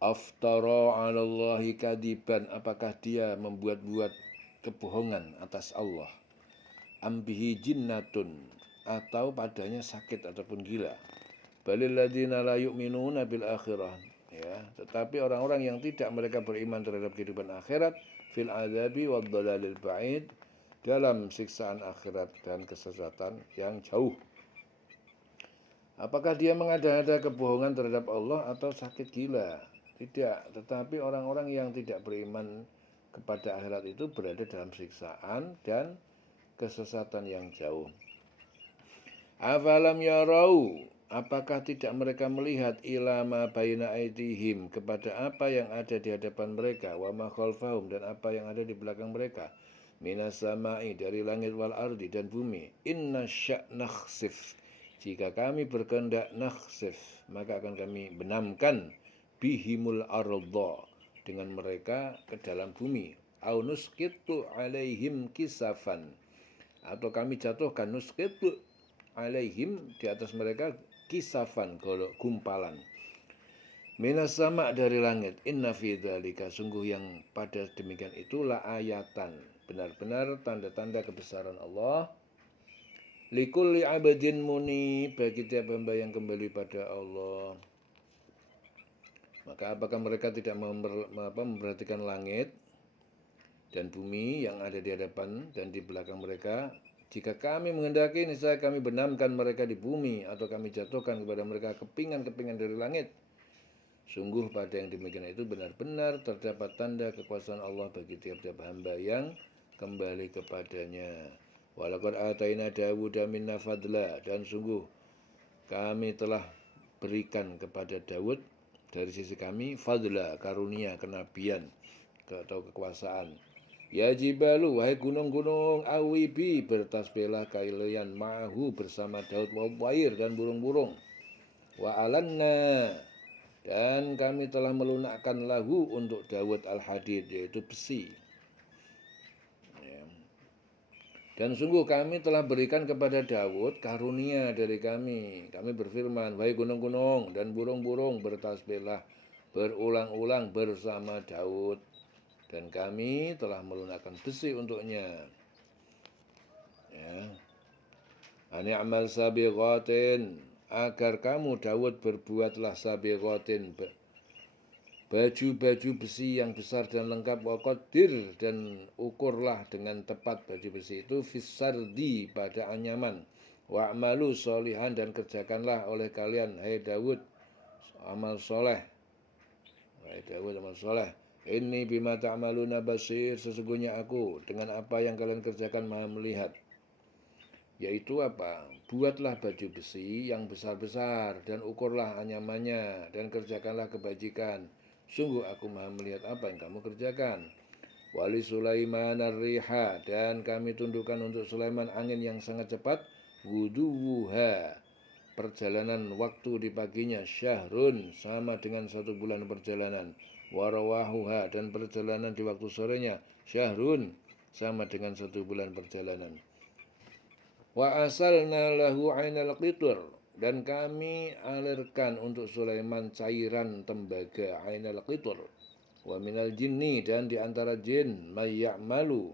Aftara 'alallahi kadiban, apakah dia membuat-buat kebohongan atas Allah? Ambihi jinnatun, atau padanya sakit ataupun gila. Balil ladzina la yu'minuna bil akhirah, ya, tetapi orang-orang yang tidak mereka beriman terhadap kehidupan akhirat, fil azabi wad dhalalil ba'id, dalam siksaan akhirat dan kesesatan yang jauh. Apakah dia mengada-ada kebohongan terhadap Allah atau sakit gila? Tidak, tetapi orang-orang yang tidak beriman kepada akhirat itu berada dalam siksaan dan kesesatan yang jauh. Afalam yarau, apakah tidak mereka melihat ilama baina aidihim, kepada apa yang ada di hadapan mereka, wa ma khalfahum, dan apa yang ada di belakang mereka, minas samai, dari langit, wal ardi, dan bumi. Inna sya' nakhsif, jika kami berkehendak, nakhsif, maka akan kami benamkan, bihimul arda, dengan mereka ke dalam bumi. Au nusqitu alaihim kisafan, atau kami jatuhkan, nusqitu alaihim, di atas mereka, kisafan, gumpalan, minas sama, dari langit. Inna fi dzalika, sungguh yang pada demikian itulah ayatan, benar-benar tanda-tanda kebesaran Allah, likulli abadin muni, bagi tiap hamba yang kembali pada Allah. Maka apakah mereka tidak memperhatikan langit dan bumi yang ada di hadapan dan di belakang mereka? Jika kami menghendaki, niscaya kami benamkan mereka di bumi, atau kami jatuhkan kepada mereka kepingan-kepingan dari langit. Sungguh pada yang demikian itu benar-benar terdapat tanda kekuasaan Allah bagi tiap-tiap hamba yang kembali kepadanya. Walaqad ataina Dawuda minna fadla, dan sungguh kami telah berikan kepada Daud dari sisi kami fadla, karunia, kenabian atau kekuasaan. Ya jibalu, wahai gunung-gunung, awibi, bertasbihlah kalian ma'ahu, bersama Daud, wawair, dan burung-burung. Wa alanna, dan kami telah melunakkan lahu untuk Daud al-hadid, yaitu besi. Dan sungguh kami telah berikan kepada Daud karunia dari kami. Kami berfirman, wahai gunung-gunung dan burung-burung, bertasbihlah berulang-ulang bersama Daud. Dan kami telah melunakkan besi untuknya. Ya. Ani'mal sabighatin, agar kamu Daud berbuatlah sabighatin, baju-baju besi yang besar dan lengkap, waqadir, dan ukurlah dengan tepat baju besi itu, fisardi, pada anyaman, wa'malu solihan, dan kerjakanlah oleh kalian, hai Daud, amal soleh. Hai Daud, amal soleh. Ini bima ta'maluna basir, sesungguhnya aku dengan apa yang kalian kerjakan maha melihat. Yaitu apa? Buatlah baju besi yang besar-besar dan ukurlah anyamannya dan kerjakanlah kebajikan. Sungguh aku maha melihat apa yang kamu kerjakan. Wali Sulaiman ar-riha, dan kami tundukkan untuk Sulaiman angin yang sangat cepat. Wuduwuha, perjalanan waktu di paginya, syahrun, sama dengan 1 bulan perjalanan. Warawahuha, dan perjalanan di waktu sorenya, syahrun, sama dengan 1 bulan perjalanan. Wa asalna lahu ainal qitr, dan kami alirkan untuk Sulaiman cairan tembaga, ainal qitr. Wa minal jinni, dan di antara jin, mayya'malu,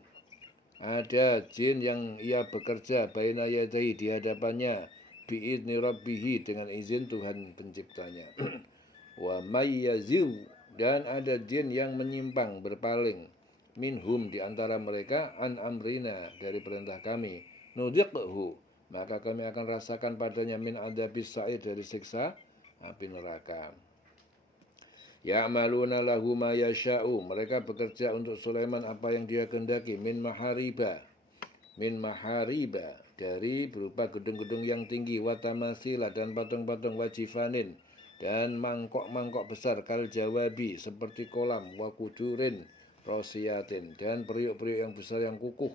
ada jin yang ia bekerja, baina yadai, di hadapannya, biizni rabbihi, dengan izin Tuhan penciptanya. Wa mayyaziu, dan ada jin yang menyimpang, berpaling, minhum, di antara mereka, an amrina, dari perintah kami, nudiqhu, maka kami akan rasakan padanya, min adabis sa'id, dari siksa api neraka. Ya'maluna lahu ma yasha'u, mereka bekerja untuk Sulaiman apa yang dia kehendaki, min mahariba, dari berupa gedung-gedung yang tinggi, watamasila, dan patung-patung, wajifanin, dan mangkok-mangkok besar, kal jawabi, seperti kolam, wakudurin, rosiatin, dan periuk-periuk yang besar yang kukuh.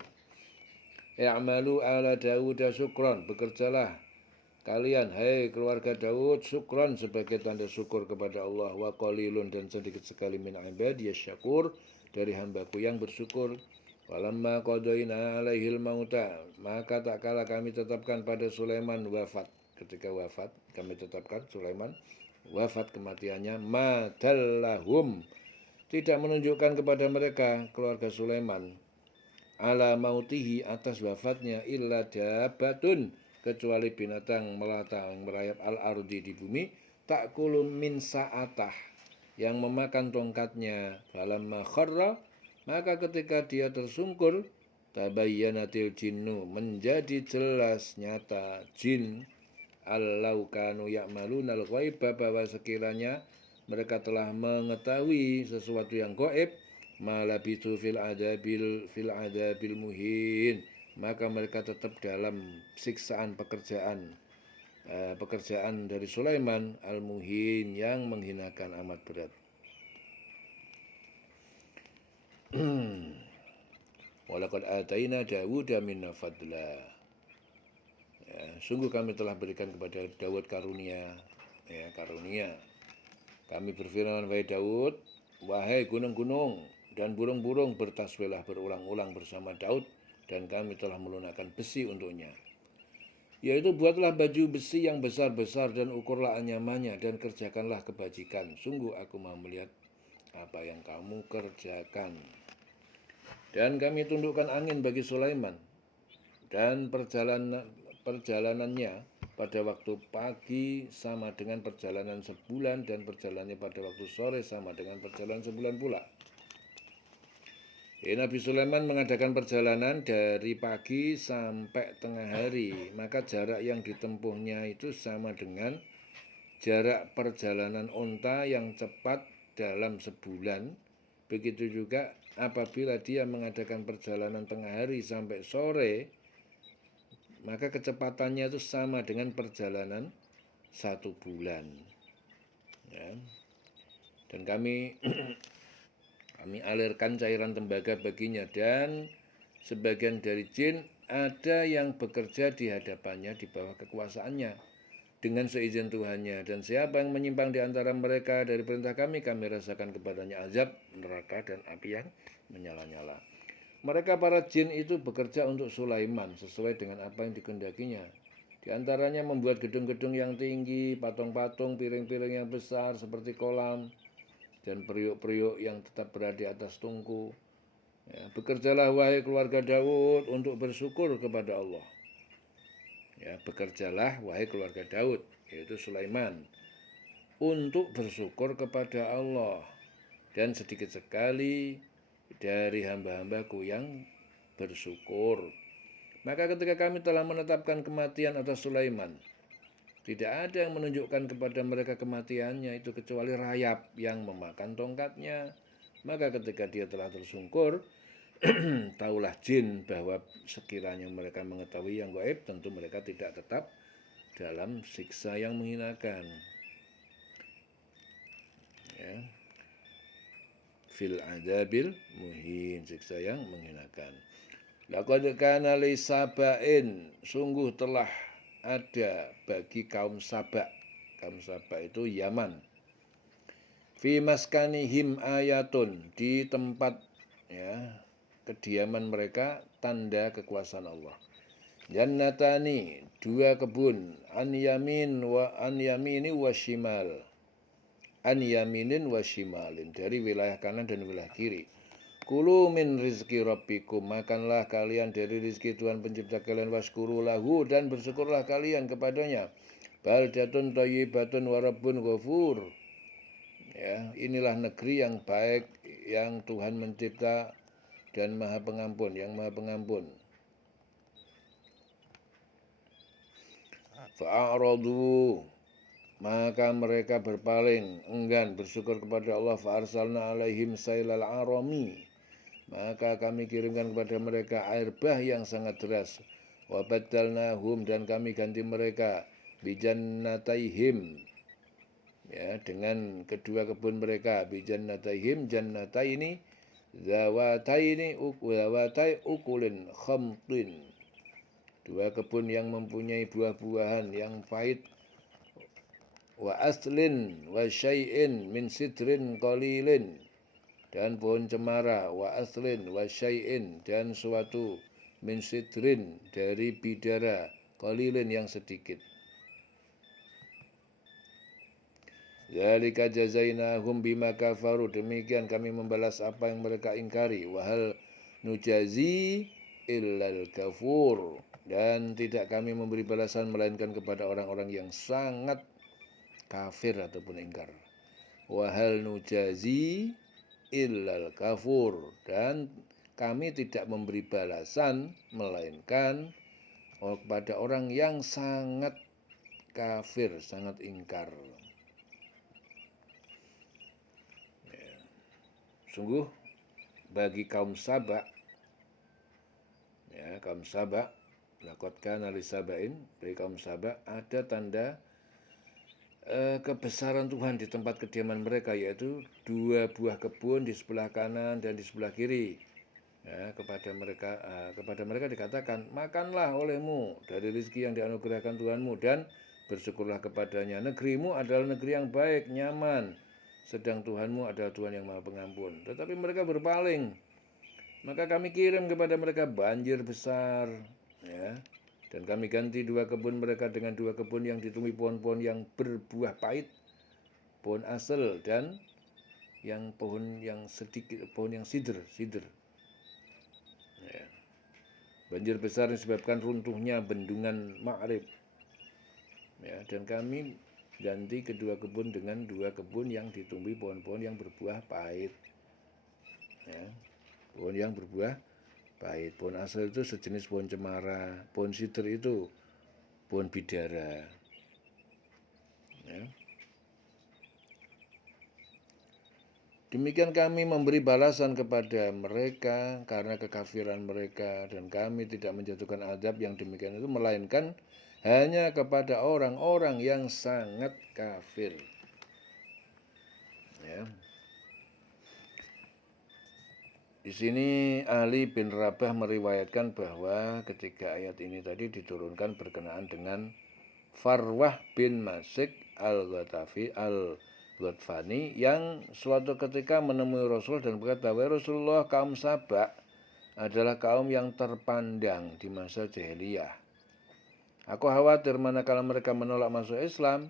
I'malu ala Dawud syukron, bekerjalah kalian, hai keluarga Daud, syukron, sebagai tanda syukur kepada Allah, wa qalilun, dan sedikit sekali, min ibadiyas syakur, dari hambaku yang bersyukur. Walamma qadaina alaihil mauta, maka tak kala kami tetapkan pada Sulaiman wafat, ketika wafat kami tetapkan Sulaiman wafat kematiannya, madallahum, tidak menunjukkan kepada mereka keluarga Sulaiman ala mautihi, atas wafatnya, illa dabatun, kecuali binatang melata yang merayap al-ardi, di bumi, ta'kulu min sa'atah, yang memakan tongkatnya. Falamma kharra, maka ketika dia tersungkur, tabayyanatil jinnu, menjadi jelas nyata jin, allau kanu ya'malunal ghaiba, bahwa sekiranya mereka telah mengetahui sesuatu yang gaib, malabitu fil adabil muhin, maka mereka tetap dalam siksaan pekerjaan dari Sulaiman al-muhin, yang menghinakan amat berat. Walaqad ataina Dawuda minna fadla. Ya, sungguh kami telah berikan kepada Daud karunia. Ya, karunia. Kami berfirman, wahai Daud, wahai gunung-gunung dan burung-burung, bertasbihlah berulang-ulang bersama Daud, dan kami telah melunakkan besi untuknya. Yaitu buatlah baju besi yang besar-besar dan ukurlah anyamannya, dan kerjakanlah kebajikan. Sungguh aku mau melihat apa yang kamu kerjakan. Dan kami tundukkan angin bagi Sulaiman, dan perjalanannya pada waktu pagi sama dengan perjalanan sebulan, dan perjalanannya pada waktu sore sama dengan perjalanan sebulan pula. Nabi Sulaiman mengadakan perjalanan dari pagi sampai tengah hari, maka jarak yang ditempuhnya itu sama dengan jarak perjalanan unta yang cepat dalam sebulan. Begitu juga apabila dia mengadakan perjalanan tengah hari sampai sore, maka kecepatannya itu sama dengan perjalanan 1 bulan. Ya. Dan kami alirkan cairan tembaga baginya, dan sebagian dari jin ada yang bekerja di hadapannya di bawah kekuasaannya dengan seizin Tuhannya, dan siapa yang menyimpang di antara mereka dari perintah kami, kami rasakan kepadanya azab neraka dan api yang menyala-nyala. Mereka para jin itu bekerja untuk Sulaiman sesuai dengan apa yang dikehendakinya. Di antaranya membuat gedung-gedung yang tinggi, patung-patung, piring-piring yang besar seperti kolam, dan periuk-periuk yang tetap berada di atas tungku. Ya, bekerjalah wahai keluarga Daud untuk bersyukur kepada Allah. Ya, bekerjalah wahai keluarga Daud, yaitu Sulaiman, untuk bersyukur kepada Allah. Dan sedikit sekali dari hamba-hambaku yang bersyukur. Maka ketika kami telah menetapkan kematian atas Sulaiman, tidak ada yang menunjukkan kepada mereka kematiannya itu kecuali rayap yang memakan tongkatnya. Maka ketika dia telah tersungkur, taulah jin bahwa sekiranya mereka mengetahui yang gaib, tentu mereka tidak tetap dalam siksa yang menghinakan. Ya. Fil adabil muhin, siksa yang menghinakan. Laqad kana li Saba'in, sungguh telah ada bagi kaum Saba. Kaum Saba itu Yaman. Fi maskanihim ayatun, di tempat ya kediaman mereka tanda kekuasaan Allah. Jannatani, 2 kebun, an yamini wa shimal. An yaminin wa shimalin, dari wilayah kanan dan wilayah kiri. Kulu min rizki rabbikum, makanlah kalian dari rizki Tuhan pencipta kalian, waskuru lahu, dan bersyukurlah kalian kepadanya. Baldatun thayyibatun wa rabbun ghafur. Ya, inilah negeri yang baik yang Tuhan mencipta dan Maha Pengampun, yang Maha Pengampun. Fa'aradu, maka mereka berpaling enggan bersyukur kepada Allah. Fa'arsalna alaihim sailal arami, maka kami kirimkan kepada mereka air bah yang sangat deras. Wa baddalnahum, dan kami ganti mereka bijannataihim, ya, dengan kedua kebun mereka. Bijannataihim, jannataini zawataini zawatai ukulin khamtin, 2 kebun yang mempunyai buah-buahan yang pahit. Wa aslin wa syai'in min sidrin qalilin, dan pohon cemara. Wa aslin wa syai'in, dan suatu min sidrin, dari bidara, qalilin yang sedikit. Zalika jazainahum bima kafaru, demikian kami membalas apa yang mereka ingkari. Wahal nujazi illal kafur, dan tidak kami memberi balasan melainkan kepada orang-orang yang sangat kafir ataupun ingkar. Wahal nujazi illal kafur, dan kami tidak memberi balasan melainkan kepada orang yang sangat kafir, sangat ingkar. Sungguh bagi kaum Saba, ya, kaum Saba, laqad kana li Sabain, bagi kaum Saba ada tanda kebesaran Tuhan di tempat kediaman mereka, yaitu 2 buah kebun di sebelah kanan dan di sebelah kiri. Ya, kepada mereka dikatakan, makanlah olehmu dari rezeki yang dianugerahkan Tuhanmu dan bersyukurlah kepadanya. Negerimu adalah negeri yang baik, nyaman, sedang Tuhanmu adalah Tuhan yang Maha Pengampun. Tetapi mereka berpaling, maka kami kirim kepada mereka banjir besar, ya, dan kami ganti 2 kebun mereka dengan 2 kebun yang ditumbuhi pohon-pohon yang berbuah pahit, pohon asel, dan yang pohon yang sedikit, pohon yang sidr. Ya. Banjir besar disebabkan runtuhnya bendungan Ma'rib, ya, dan kami ganti kedua kebun dengan 2 kebun yang ditumbuhi pohon-pohon yang berbuah pahit, ya, pohon yang berbuah pahit. Pohon asal itu sejenis pohon cemara, pohon sidr itu pohon bidara, ya. Demikian kami memberi balasan kepada mereka karena kekafiran mereka, dan kami tidak menjatuhkan azab yang demikian itu melainkan hanya kepada orang-orang yang sangat kafir, ya. Di sini Ali bin Rabah meriwayatkan bahwa ketika ayat ini tadi diturunkan berkenaan dengan Farwah bin Masik al-Ghatfani yang suatu ketika menemui Rasul dan berkata, "Wahai Rasulullah, kaum Saba adalah kaum yang terpandang di masa jahiliyah. Aku khawatir manakala mereka menolak masuk Islam,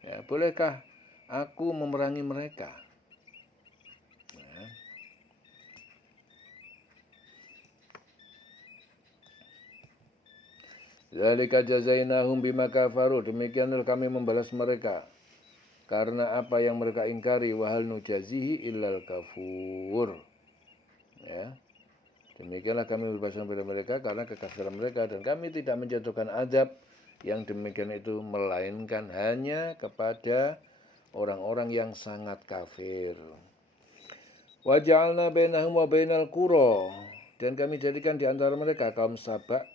ya, bolehkah aku memerangi mereka?" Zalika jazainahum bima kafaru, demikianlah kami membalas mereka karena apa yang mereka ingkari. Wahal nujazihi illal kafur, ya, demikianlah kami berbalas kepada mereka karena kekafiran mereka, dan kami tidak menjatuhkan azab yang demikian itu melainkan hanya kepada orang-orang yang sangat kafir. Wa ja'alna bainahum wa bainal qura, dan kami jadikan di antara mereka kaum Saba,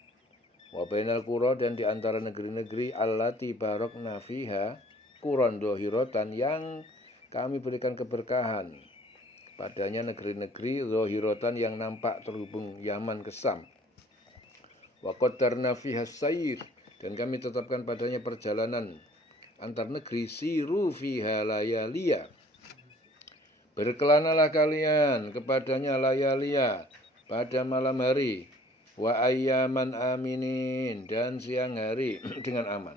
wa bainal qura, dan di antara negeri-negeri allati barakna fiha, quran dhahiratan, yang kami berikan keberkahan padanya, negeri-negeri dhahiratan yang nampak terhubung Yaman ke Sam. Wa qaddarna fiha sayr, dan kami tetapkan padanya perjalanan antar negeri. Siru fiha layaliya, berkelanalah kalian kepadanya layaliya, pada malam hari. Wa ayyaman aminin, dan siang hari dengan aman.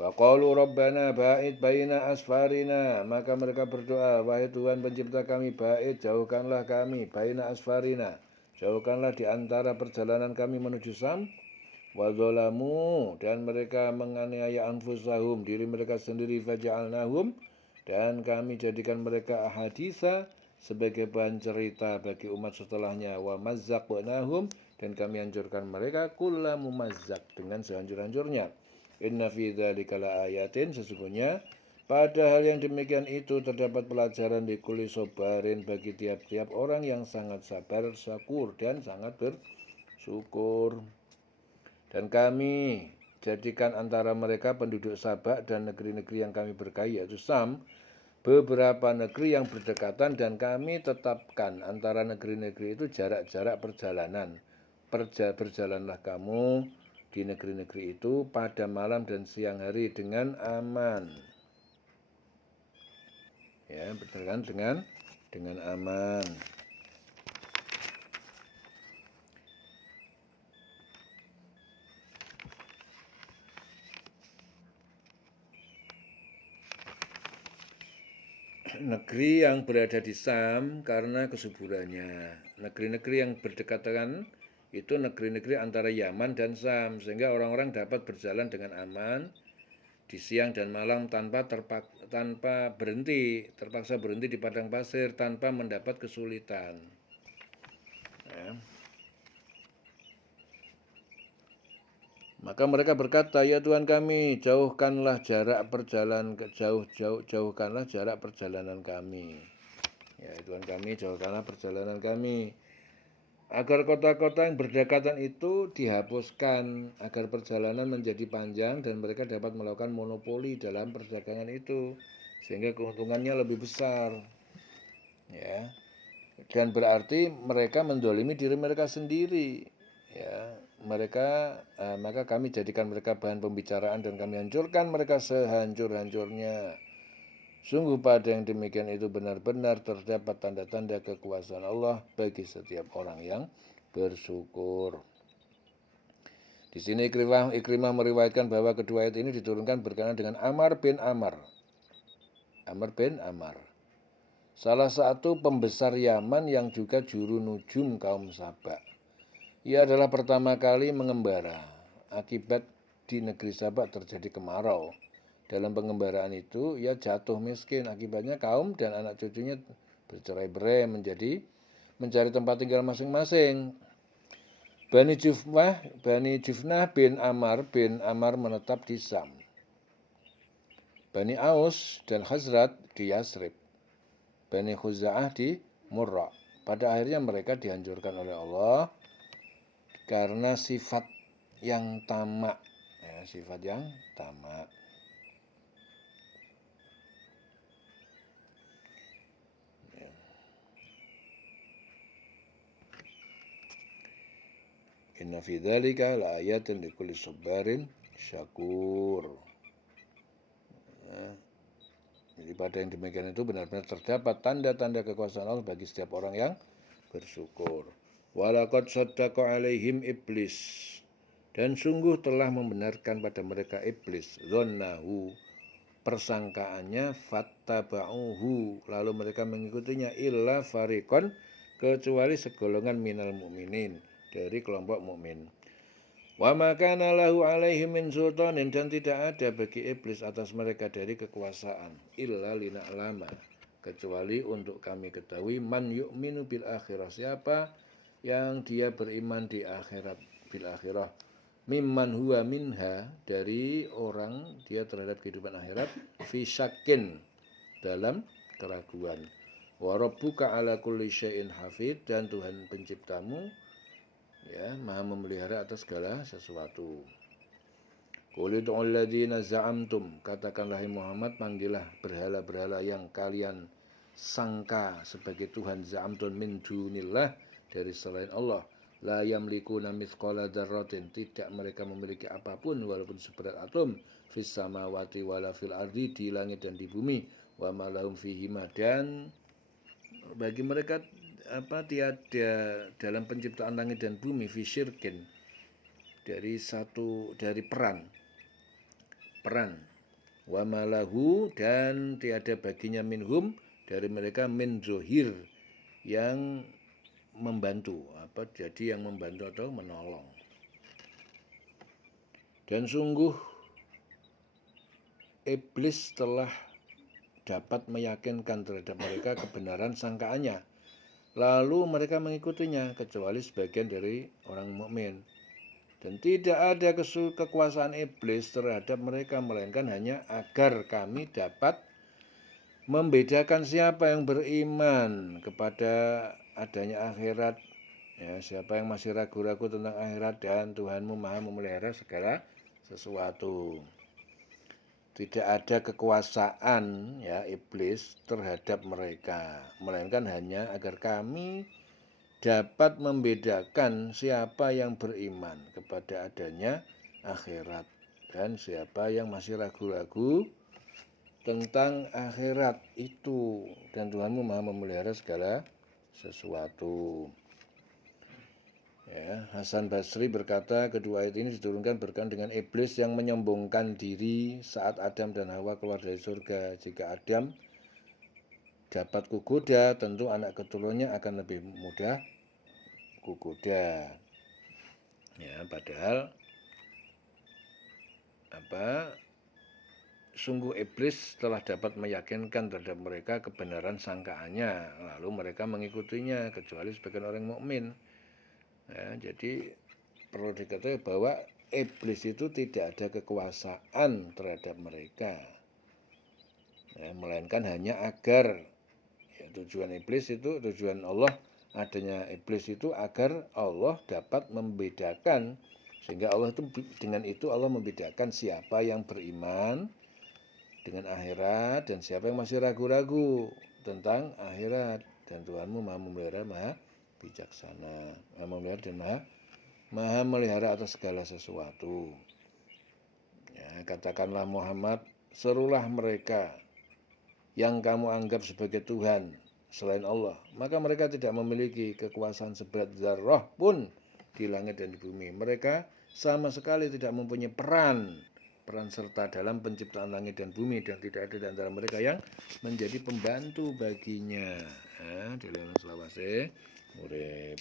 Faqalu rabbana ba'id baina asfarina, maka mereka berdoa, wahai Tuhan pencipta kami, ba'id, jauhkanlah kami, baina asfarina, jauhkanlah di antara perjalanan kami menuju Sam. Wa dzalamu, dan mereka menganiaya anfusahum, diri mereka sendiri. Faja'alnahum, dan kami jadikan mereka ahaditsa, sebagai bahan cerita bagi umat setelahnya. Wa mazzaqnahum, dan kami hancurkan mereka kulla mumazzaq, dengan sehancur-hancurnya. Inna fi dzalika laayatin, sesungguhnya pada hal yang demikian itu terdapat pelajaran di kulli sobarin, bagi tiap-tiap orang yang sangat sabar, syakur, dan sangat bersyukur. Dan kami jadikan antara mereka penduduk Sabak dan negeri-negeri yang kami berkahi, yaitu Sam, beberapa negeri yang berdekatan, dan kami tetapkan antara negeri-negeri itu jarak-jarak perjalanan. Berjalanlah kamu di negeri-negeri itu pada malam dan siang hari dengan aman, ya, berjalan dengan aman. negeri yang berada di Sam karena kesuburannya. Negeri-negeri yang berdekatan itu negeri-negeri antara Yaman dan Sam, sehingga orang-orang dapat berjalan dengan aman di siang dan malam tanpa terpaksa berhenti di padang pasir tanpa mendapat kesulitan. Ya. Maka mereka berkata, ya Tuhan kami, jauhkanlah jarak perjalanan kami. Ya Tuhan kami, jauhkanlah perjalanan kami. Agar kota-kota yang berdekatan itu dihapuskan, agar perjalanan menjadi panjang dan mereka dapat melakukan monopoli dalam perdagangan itu, sehingga keuntungannya lebih besar. Ya, dan berarti mereka mendolimi diri mereka sendiri. Ya, maka kami jadikan mereka bahan pembicaraan dan kami hancurkan mereka sehancur-hancurnya. Sungguh pada yang demikian itu benar-benar terdapat tanda-tanda kekuasaan Allah bagi setiap orang yang bersyukur. Di sini Ikrimah meriwayatkan bahwa kedua ayat ini diturunkan berkenaan dengan Amr bin Amr. Amr bin Amr, salah satu pembesar Yaman yang juga juru nujum kaum Sabak. Ia adalah pertama kali mengembara. Akibat di negeri Sabak terjadi kemarau. Dalam pengembaraan itu, ia jatuh miskin. Akibatnya kaum dan anak cucunya bercerai-berai mencari tempat tinggal masing-masing. Bani Jufnah bin Amar menetap di Sam. Bani Aus dan Khazrat di Yasrib. Bani Khuza'ah di Murra. Pada akhirnya mereka dihancurkan oleh Allah karena sifat yang tamak. Ya, sifat yang tamak. Inna fi dzalika laayatin likulli sabarin syakur. Jadi pada yang demikian itu benar-benar terdapat tanda-tanda kekuasaan Allah bagi setiap orang yang bersyukur. Walaqad saddaqa alaihim iblis, dan sungguh telah membenarkan pada mereka iblis, dhannahu, persangkaannya, fattaba'uhu, lalu mereka mengikutinya, illa fariqon, kecuali segolongan minal mu'minin, dari kelompok mukmin. Wa ma kana lahu alaihim min sultanin, dan tidak ada bagi iblis atas mereka dari kekuasaan, illa lina'lama, kecuali untuk kami ketahui, man yu'minu bil akhirah, siapa yang dia beriman di akhirat, bil akhirah, mimman huwa minha, dari orang dia terhadap kehidupan akhirat, fi syakin, dalam keraguan. Wa rabbuka ala kulli syai'in hafid, dan Tuhan penciptamu ya maha memelihara atas segala sesuatu. Qul ud'ul ladzina za'amtum, katakanlah Muhammad, panggillah berhala-berhala yang kalian sangka sebagai Tuhan, za'amtum min dunillah, dari selain Allah. La yamlikuna mithqala dzarratin, tidak mereka memiliki apapun walaupun seberat atom, fis samawati wala fil ardi, di langit dan di bumi, wa ma lahum fihima, dan bagi mereka tiada dalam penciptaan langit dan bumi, fi syirkin, dari peran, wa malahu, dan tiada baginya minhum, dari mereka, min zohir, yang membantu, jadi yang membantu atau menolong. Dan sungguh iblis telah dapat meyakinkan terhadap mereka kebenaran sangkaannya, lalu mereka mengikutinya, kecuali sebagian dari orang mukmin. Dan tidak ada kekuasaan iblis terhadap mereka, melainkan hanya agar kami dapat membedakan siapa yang beriman kepada adanya akhirat, ya, siapa yang masih ragu-ragu tentang akhirat, dan Tuhanmu maha memelihara segala sesuatu. Tidak ada kekuasaan ya iblis terhadap mereka, melainkan hanya agar kami dapat membedakan siapa yang beriman kepada adanya akhirat dan siapa yang masih ragu-ragu tentang akhirat itu, dan Tuhanmu maha memelihara segala sesuatu. Ya, Hasan Basri berkata, kedua ayat ini diturunkan berkenaan dengan iblis yang menyombongkan diri saat Adam dan Hawa keluar dari surga. Jika Adam dapat kugoda, tentu anak keturunannya akan lebih mudah kugoda. Ya, padahal sungguh iblis telah dapat meyakinkan terhadap mereka kebenaran sangkaannya, lalu mereka mengikutinya kecuali sebagian orang mukmin. Ya, jadi perlu diketahui bahwa iblis itu tidak ada kekuasaan terhadap mereka, ya, melainkan hanya agar, ya, tujuan Allah adanya iblis itu agar Allah dapat membedakan, sehingga Allah itu dengan itu Allah membedakan siapa yang beriman dengan akhirat dan siapa yang masih ragu-ragu tentang akhirat. Dan Tuhanmu maha memelihara, maha bijaksana, maha memelihara dan maha melihara atas segala sesuatu. Ya, katakanlah Muhammad, serulah mereka yang kamu anggap sebagai Tuhan selain Allah, maka mereka tidak memiliki kekuasaan seberat zarrah pun di langit dan di bumi. Mereka sama sekali tidak mempunyai peran serta dalam penciptaan langit dan bumi, dan tidak ada di antara mereka yang menjadi pembantu baginya. Di dalam selawase urip.